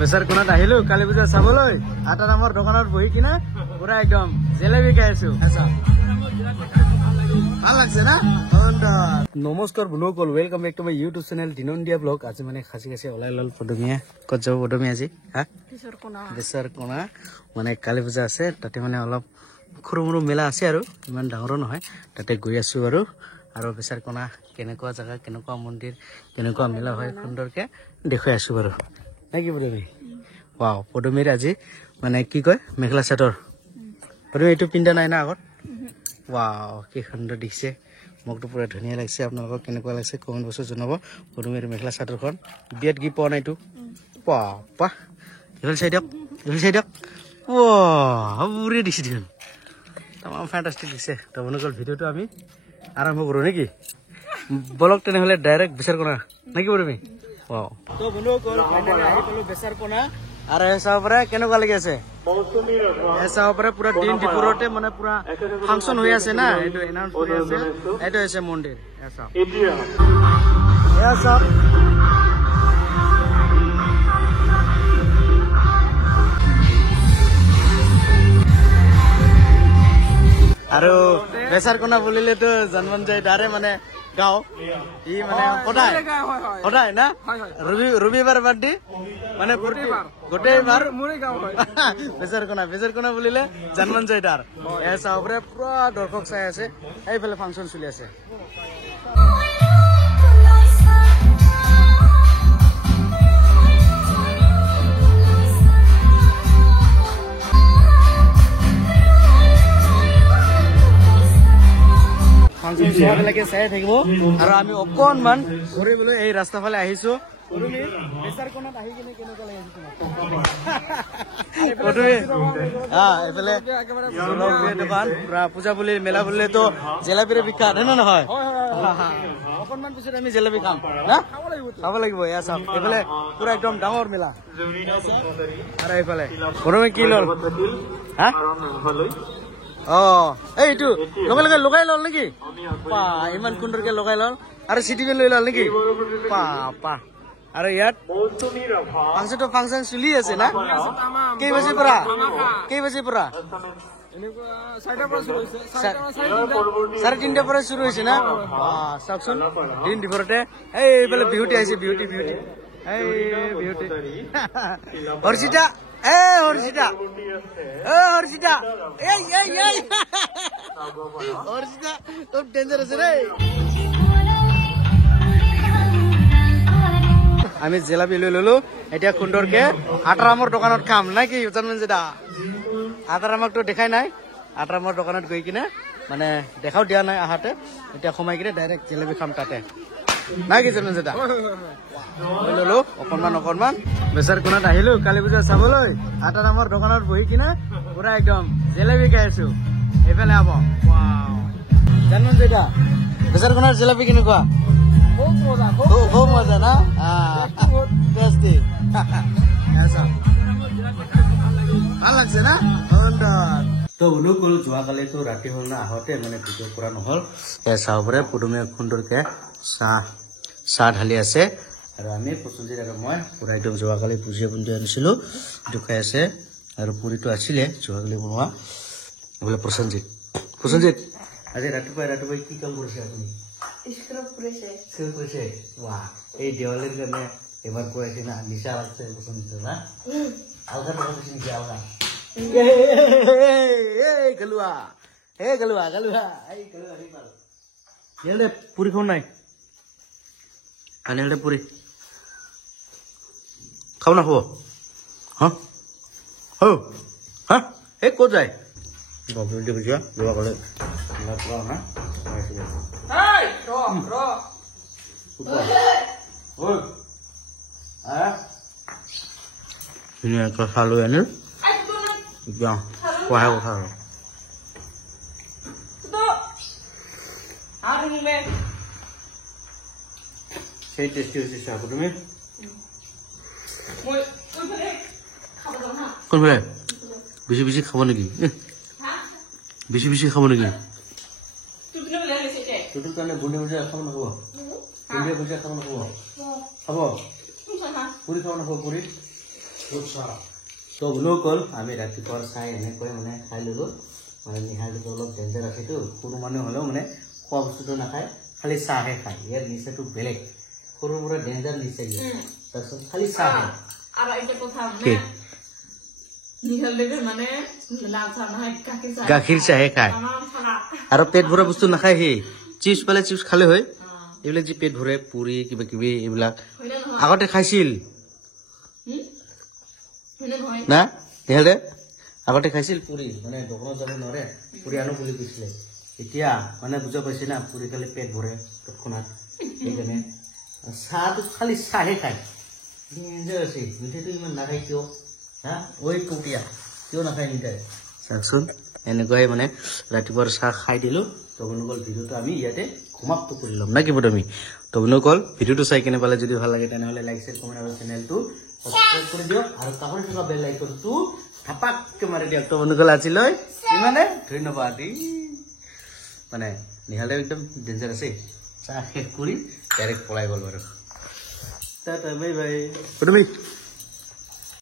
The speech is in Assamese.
বেচাৰ কোণাত আহিলো কালী পূজা চাবলৈ আটাৰামৰ দোকানত বহি কিনে পুৰা একদম জেলেবি খাই আছো ভাল লাগছে না নমস্কাৰ বন্ধুসকল welcome back to my YouTube channel দিন ইণ্ডিয়া ব্লগ আজি মানে খাচি ওলাই লল পদমীয়া ক'ত যাব পদমী আজি হা বেচাৰ কোণা মানে কালী পূজা আছে তাতে মানে অলপ সৰু সৰু মেলা আছে আৰু ইমান ডাঙৰো নহয় তাতে গৈ আছো আৰু বেচাৰ কোণা কেনেকুৱা জায়গা কেনেকুৱা মন্দিৰ কেনেকুৱা মেলা হয় সুন্দৰকে দেখুৱাই আছো বাৰু নাকি পদমী ওয়াও পদমীৰ আজি মানে কি কয় মেখেলা চাদৰ পদমী এইটো পিন্ধা নাই না আগত ওয়াও কি সুন্দৰ দিছে মোকটো পুৰা ধুনীয়া লাগিছে আপোনালোকক কেনেকুৱা লাগিছে কমেন্ট বক্সত জনাব পদমীৰ মেখেলা চাদৰখন বিয়াত কি পোৱা নাইটো পাপা এইফালে চাই দিয়ক ওয়াও পুৰি দিছে দেখোন তামাম ফ্যান্টাস্টিক দিছে তো বন্ধুসকল ভিডিওটো আমি আৰম্ভ কৰো নেকি ব্লগ তেনেহলে ডাইৰেক্ট বেচাৰ কোণা নাকি পদমী ওয়াও তো বন্ধুসকল ফাইনালি আহি পালো বেচাৰ কোণা আৰু এসাৰ পৰা কেনেকুৱা লাগি আছে এসাৰ পৰা পুৰা দিন দুপৰতে মানে পুৰা ফাংচন হৈ আছে না এইটো এনাউন্স কৰি আছে এইটো আছে মন্দিৰ এসাৰ আৰু বেচাৰ কোণা বুলিলেতো জন্মঞ্জয় দাৰে মানে গাঁও ই মানে সদায় না ৰবিবাৰ বাদ দি মানে গোটেইবাৰ বেচাৰ কোণা বুলিলে জন্মঞ্জয় দাৰ এচাৰ পৰা পুৰা দৰ্শক চাই আছে এইফালে ফাংচন চলি আছে ফাংচন চোৱাবিলাকে চাই থাকিব আৰু আমি অকণমান ঘূৰিবলৈ এই ৰাস্তা ফালে আহিছো পূজা বুলি মেলা বুলিলেতো জেলেবিৰে বিখ্যাত হয় নে নহয় অকণমান পিছত আমি জেলেবি খাম না খাব লাগিব এয়া চাওক এইফালে পুৰা একদম ডাঙৰ মেলা আৰু এইফালে প্ৰথমে কি লল হা এইটো লগাই লল নেকি পা ইমান সুন্দৰকে লগাই লল আৰু চিটিকে লৈ লল নেকি পা আৰু ইয়াত ফাংচন চলি আছে না কেই বাজিৰ পৰা 3:30 পৰা শুৰু হৈছে না চাওকচোন দিন দুপৰতে এইফালে বিহুটি আহিছে বিহুটি হৰ্ষিতা হৰ্ষিতা খুব ডেঞ্জাৰ আছে ৰে আমি জেলেবি লৈ ললো এতিয়া সুন্দৰকে আটাৰামৰ দোকানত খাম নাই কি জন্মঞ্জয় আটাৰামকটো দেখাই নাই আটাৰামৰ দোকানত গৈ কিনে মানে দেখাও দিয়া নাই আহাতে এতিয়া সোমাই কিনে ডাইৰেক্ট জেলেবি খাম তাতে নাই কি জন্মঞ্জয় লৈ ললো অকণমান বেচাৰ কোণাত আহিলো কালী পূজা চাবলৈ আটাৰামৰ দোকানত বহি কিনে পুৰা একদম জেলেবি খাই আছো এইফালে আব জন্মঞ্জয় বেচাৰ কোণাত জেলেবি কেনেকুৱা খুব মজা না টেস্টি ভাল লাগছে না তো বন্ধুসকল যোৱাকালিতো ৰাতি হ'ল না আহোঁতে মানে ভিডিঅ' কৰা নহ'ল চাহ পৰা পদুমে সুন্দৰকে চাহ ঢালি আছে আৰু আমি প্ৰসঞ্জিত আৰু মই পুৰা একদম যোৱাকালি ভুজিয়া বুন্দি আনিছিলোঁ সেইটো খাই আছে আৰু পুৰিটো আছিলে যোৱাকালি বনোৱা বোলে প্ৰসঞ্জিত আজি ৰাতিপুৱাই কি কাম কৰিছে আপুনি স্কুল কৰিছে ৱাহ এই দেৱালীৰ কাৰণে এবাৰ কৈ আছে না নিচা লাগছে প্ৰসঞ্জিত না আলগা টকা দিছে নেকি আলগা গলুৱা পুৰি খাওঁ নাই আনি পুৰি খাব না খাব এই ক'ত যায় বুজিয়া যোৱা ক'লে ধুনীয়াকৈ খালো আনিল এতিয়া খোৱাহে কথা আৰু সেই টেষ্টি হৈছে চাহটো তুমি কোনফালে বেছি খাব নেকি বেছি খাব নেকি তোৰ কাৰণে বুন্দিয়া খাব নাখাব বুন্দিয়া খাব নাখাব খাব পুৰি খাব নাখাব পুৰি তো বন্ধুসকল আমি ৰাতিপুৱাৰ চাই এনেকৈ মানে খাই ল'লো মানে নিহাৰটো অলপ ডেঞ্জাৰ আছেতো সৰু মানুহ হ'লেও মানে খোৱা বস্তুটো নাখায় খালি চাহে খায় ইয়াৰ নিচাটো বেলেগ সৰু পৰা ডেঞ্জাৰ নিচা তাৰপিছত খালি চাহ আৰু এটা কথা মানে নিহালকে মানে লাচা নহয় গাখীৰ চাহে খায় আৰু পেট ভৰা বস্তু নাখায় সি চিপছ পালে চিপছ খালে হয় এইবিলাক যে পেট ভৰে পুৰি কিবা কিবি এইবিলাক আগতে খাইছিল না নিহালে আগতে খাইছিল পুৰি মানে দোকানত যাব নোৱাৰে পুৰি আনো বুলি কৈছিলে এতিয়া মানে বুজা পাইছে না পুৰি খালে পেট ভৰে তৎক্ষণাত সেইকাৰণে চাহটো খালি চাহে খায় ডেঞ্জাৰ আছে মিঠাইটো ইমান নাখায় কিয় হা ঐ কৌটিয়া কিয় নাখায় মিঠাই চাওকচোন এনেকুৱাই মানে ৰাতিপুৱাৰ চাহ খাই দিলোঁ তো বন্ধুসকল ভিডিঅ'টো আমি ইয়াতে সমাপ্ত কৰি ল'ম না কি তুমি তো বন্ধুসকল ভিডিঅ'টো চাই কেনে পালে যদি ভাল লাগে তেনেহ'লে লাইক শ্বেয়াৰ কমেণ্ট আৰু চেনেলটো সাবস্ক্ৰাইব কৰি দিয়ক আৰু কাষত থকা বেল আইকনটো ধাপাককে মাৰি দিয়ক তো বন্ধুসকল আজিলৈ ইমানে ধন্যবাদ মানে নিহালে একদম ডেঞ্জাৰ আছে চাহ শেষ কৰি ডাইৰেক্ট পলাই গ'ল বাৰু টাটা বাই বাই